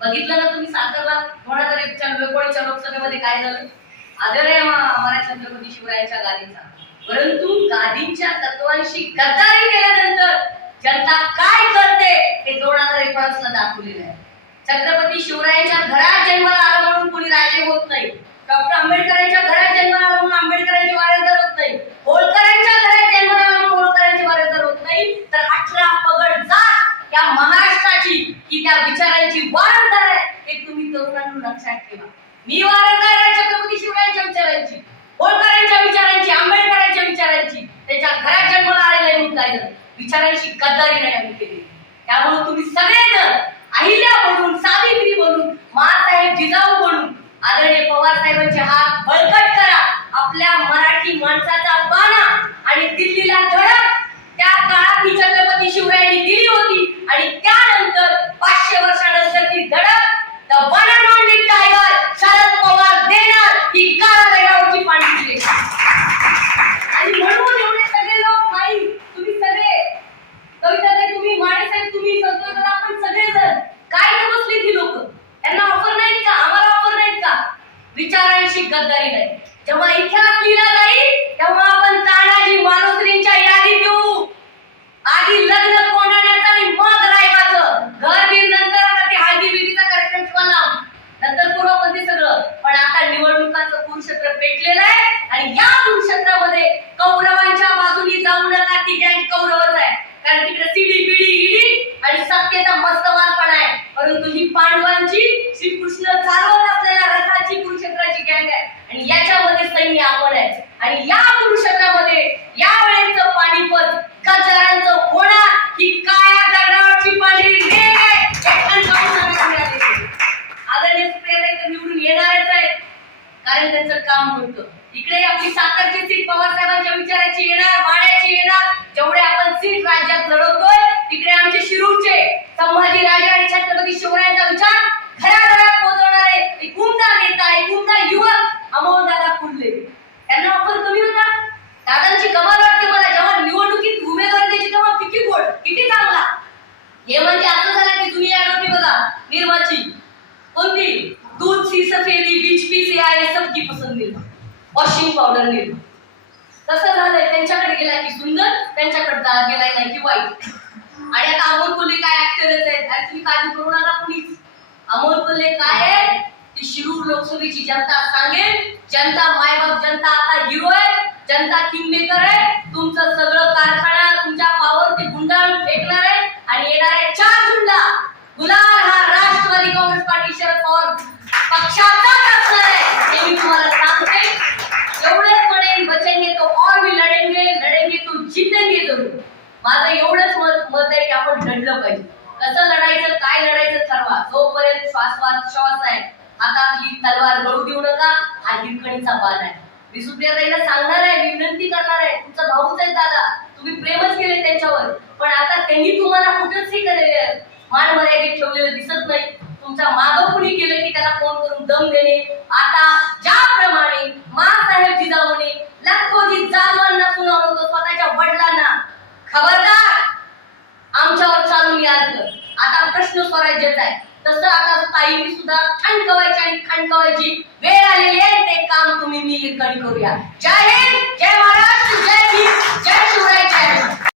बघितलं ना तुम्ही सातारला दोन हजार एकच्या लोकवाणीच्या लोकसभेमध्ये काय झालं? आदर आहे आम्हाला छत्रपती शिवरायांच्या गादीचा. परंतु गादींच्या तत्वांशी गद्दारी केल्यानंतर जनता काय करते हे दोन हजार एकोणीसला दाखवलेलं आहे. छत्रपती शिवरायांच्या घरात जन्माला आला म्हणून कोणी राजे होत नाही. डॉक्टर आंबेडकरांच्या घरात जन्माला आला म्हणून आंबेडकरांचे वारेदार होत नाही. होळकरांच्या घरात जन्माला आला म्हणून होळकरांचे वारेदार होत नाही. तर अठरा पगड जात या महाराष्ट्राची की त्या विचारांची वारसदार आहे हे तुम्ही तरुणांना लक्षात ठेवा. मी वारसदार आहे छत्रपती शिवरायांच्या विचारांची होळकरांच्या विचारांची आंबेडकरांच्या विचारांची त्याच्या घरात जन्माला आलेले म्हणून काय विचारांची गद्दारी नाही आम्ही केली. त्यामुळे तुम्ही सगळेजण अहिल्या म्हणून सावित्री म्हणून महासाहेब जिजाऊ म्हणून आदरणीय पवार साहेबांचे हात बळकट करा. आपल्या मराठी माणसाचा बाणा आणि दिल्लीला धडक. त्या काळात ही छत्रपती शिवरायांनी दिली होती आणि त्या पाचशे वर्षानंतर ती धडक the one and only tiger Sharad Pawar देणार ही काळा रेगावची पाणी दिली आणि म्हणून एवढे सगळे लोक नाही तुम्ही सगळे कविताताई तुम्ही माणेसाहेब तुम्ही संतोष आपण सगळेजण काय न बसली ती लोक त्यांना ऑफर नाहीत का आम्हाला ऑफर नाहीत का विचारांशी गद्दारी नाही. जेव्हा इतिहास लिहिला जाईल तेव्हा आपण तानाजी मालुसरींच्या यादीत येऊ आधी लग्न कोणाण्याचं आणि मग रायबाचं. घर बीर नंतर आता ते हळदी विधीचा कार्यक्रम ठेवला नंतर पूर्व पण ते सगळं. पण आता निवडणुकांचं कुरुक्षेत्र पेटलेलं आहे आणि या कुरुक्षेत्रामध्ये कौरवांच्या बाजूनी जाऊ नका ती गँग कौरवच आहे. कारण तिकडे सिडी बिडी इडी आणि सत्तेचा मस्त पण आहे. परंतु ही पांडवांची श्रीकृष्ण चालू असलेल्या रथाची कुरुक्षेत्राची गँग आहे आणि याच्यामध्ये आपण आहे. आणि या कुरुक्षेत्रामध्ये या वेळेचं पाणीपत गजारांचं होणार ही काळ्या दगडावरची पांढरी रेग आहे. आदरणीय सुप्रियाताई निवडून येणारच आहे कारण त्यांचं काम होतं. इकडे आपली सातारची सीट पवार साहेबांच्या विचाराची येणार वाड्याची येणार. जेवढे आपण सीट राज्यात लढवतोय तिकडे आमचे शिरूरचे संभाजी राजा आणि छत्रपती शिवरायांचा विचार हे म्हणजे असं झालं की दुनिया होती बघा निर्वाची. कोणती? दूध सी सफेदी बीच पी से आए सबकी पसंद निर्मा वॉशिंग पावडर निर्मा तसं झालंय त्यांच्याकडे गेला की सुंदर त्यांच्याकडे गेलाय नाही की वाईट. आणि आता अमोल कोल्हे काय ऍक्टरच आहेत? आणि तुम्ही काळजी करू नका कुणीच. अमोल कोल्हे काय आहे ती शिरूर लोकसभेची जनता सांगेल जनता मायबाप जनता आता हिरो आहे जनता किंगमेकर आहे. तुमचं सगळं कारखाना तुमच्या पावर ते गुंडा गुलाल हा राष्ट्रवादी काँग्रेस पार्टी शरद पवार पक्षाचाच असणार आहे. हे मी तुम्हाला सांगते. एवढंच म्हणेन बचेंगे तो और भी लढेंगे लढेंगे तो जितेंगे जरूर. माझं एवढंच मत मत आहे की आपण लढलं पाहिजे. कसं लढायचं काय लढायचं ठरवा. जोपर्यंत श्वास श्वास आहे हातातली तलवार गळू देऊ नका हा हिरकणीचा बाण आहे. मी सुप्रियाताईला सांगणार आहे मी विनंती करणार आहे. तुमचा भाऊच आहे दादा. तुम्ही प्रेमच केले त्यांच्यावर. पण आता त्यांनी तुम्हाला कुठंच हे केलेले आहे. मान मर्यादित ठेवलेलं दिसत नाही. तुमच्या मागं कुणी केलं की त्याला फोन करून दम देणे? आता ज्याप्रमाणे मासाहेब जिजाऊने लखोजी जाधवांना सुनावलं होतं स्वतःच्या वडिलांना. खबरदार आमच्यावर चालून याल तर आता प्रश्न स्वराज्याचा आहे. तसं आता ताईंनी सुद्धा खणकवायची आणि खणकवायची वेळ आलेली आहे. ते काम तुम्ही मी करूया. जय हिंद जय महाराष्ट्र जय भीम जय शिवराय जय